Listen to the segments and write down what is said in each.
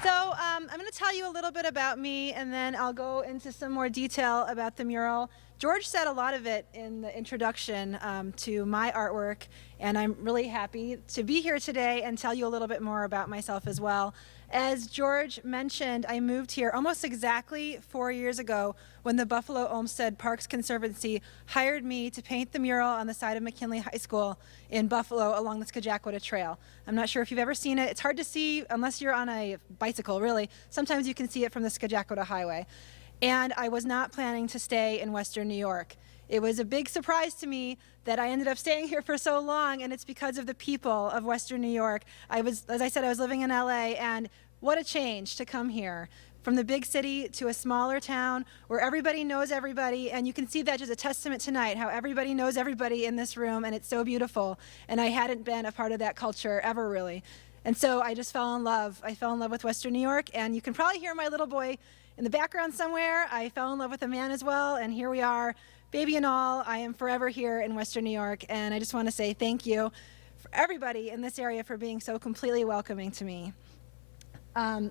I'm going to tell you a little bit about me, and then I'll go into some more detail about the mural. George said a lot of it in the introduction to my artwork, and I'm really happy to be here today and tell you a little bit more about myself as well. As George mentioned, I moved here almost exactly 4 years ago when the Buffalo Olmsted Parks Conservancy hired me to paint the mural on the side of McKinley High School in Buffalo along the Scajaquada Trail. I'm not sure if you've ever seen it. It's hard to see unless you're on a bicycle, really. Sometimes you can see it from the Scajaquada Highway. And I was not planning to stay in Western New York. It was a big surprise to me that I ended up staying here for so long, and it's because of the people of Western New York. As I said, I was living in LA, and what a change to come here. From the big city to a smaller town where everybody knows everybody, and you can see that as a testament tonight, how everybody knows everybody in this room, and it's so beautiful. And I hadn't been a part of that culture ever, really. And so I just fell in love. I fell in love with Western New York, and you can probably hear my little boy in the background somewhere. I fell in love with a man as well, and here we are, baby and all. I am forever here in Western New York, and I just want to say thank you for everybody in this area for being so completely welcoming to me. As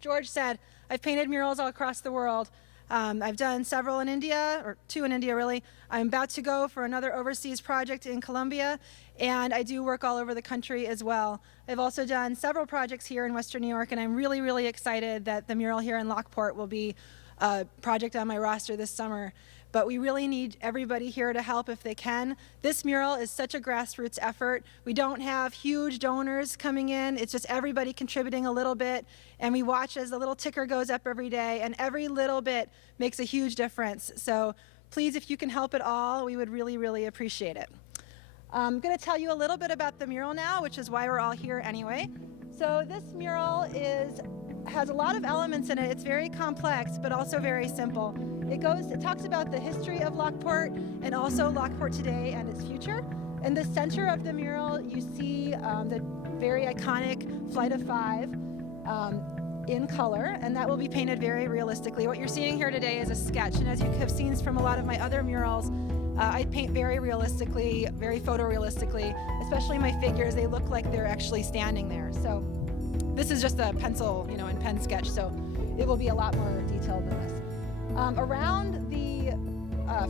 George said, I've painted murals all across the world. I've done several in India, or 2 in India really. I'm about to go for another overseas project in Colombia, and I do work all over the country as well. I've also done several projects here in Western New York, and I'm really, really excited that the mural here in Lockport will be a project on my roster this summer. But we really need everybody here to help if they can. This mural is such a grassroots effort. We don't have huge donors coming in. It's just everybody contributing a little bit, and we watch as the little ticker goes up every day, and every little bit makes a huge difference. So please, if you can help at all, we would really, really appreciate it. I'm going to tell you a little bit about the mural now, which is why we're all here anyway. So this mural has a lot of elements in it. It's very complex, but also very simple. It talks about the history of Lockport and also Lockport today and its future. In the center of the mural, you see the very iconic Flight of 5 in color, and that will be painted very realistically. What you're seeing here today is a sketch, and as you have seen from a lot of my other murals, I paint very realistically, very photorealistically, especially my figures. They look like they're actually standing there. So this is just a pencil, and pen sketch, so it will be a lot more detailed than this. Around the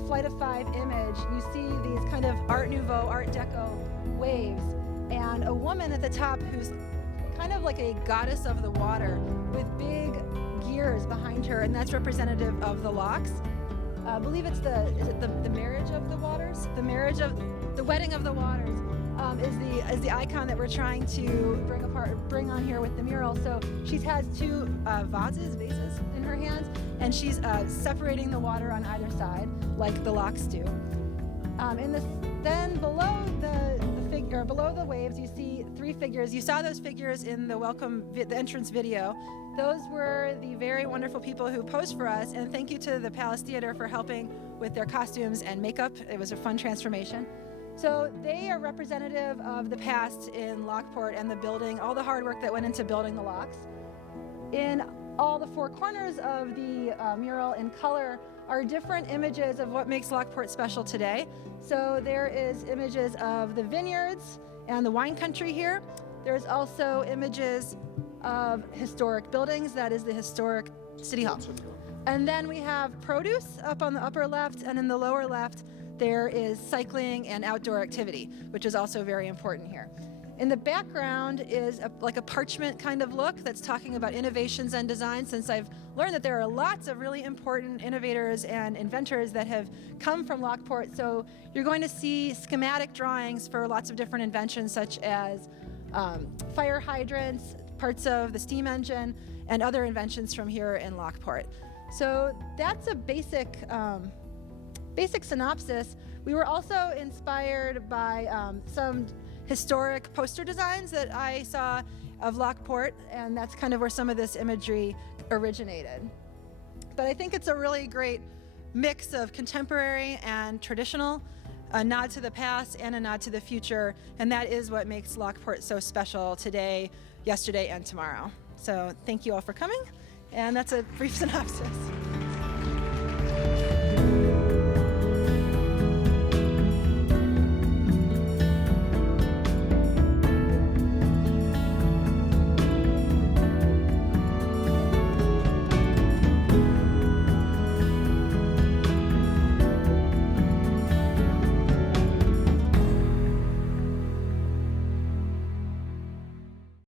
Flight of 5 image, you see these kind of Art Nouveau, Art Deco waves, and a woman at the top who's kind of like a goddess of the water with big gears behind her, and that's representative of the locks. I believe it's the marriage of the waters? The wedding of the waters is the icon that we're trying to bring on here with the mural. So she has 2 vases in her hands, and she's separating the water on either side, like the locks do. Then below below the waves, you see 3 figures. You saw those figures in the entrance video. Those were the very wonderful people who posed for us, and thank you to the Palace Theater for helping with their costumes and makeup. It was a fun transformation. So they are representative of the past in Lockport and the building, all the hard work that went into building the locks. In all the 4 corners of the mural in color are different images of what makes Lockport special today. So there is images of the vineyards and the wine country here. There's also images of historic buildings, that is the historic City Hall. And then we have produce up on the upper left, and in the lower left there is cycling and outdoor activity, which is also very important here. In the background is like a parchment kind of look that's talking about innovations and design, since I've learned that there are lots of really important innovators and inventors that have come from Lockport. So you're going to see schematic drawings for lots of different inventions, such as fire hydrants, parts of the steam engine, and other inventions from here in Lockport. So that's a basic synopsis. We were also inspired by some historic poster designs that I saw of Lockport, and that's kind of where some of this imagery originated. But I think it's a really great mix of contemporary and traditional, a nod to the past and a nod to the future, and that is what makes Lockport so special today, yesterday, and tomorrow. So thank you all for coming, and that's a brief synopsis.